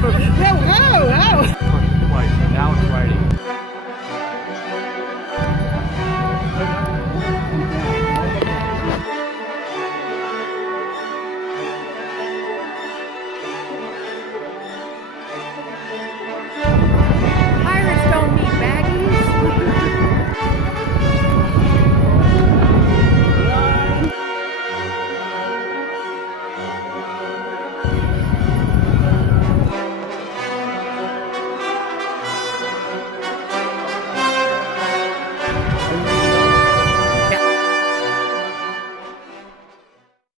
bit of a... Whoa, whoa, whoa. Twice. Now it's riding.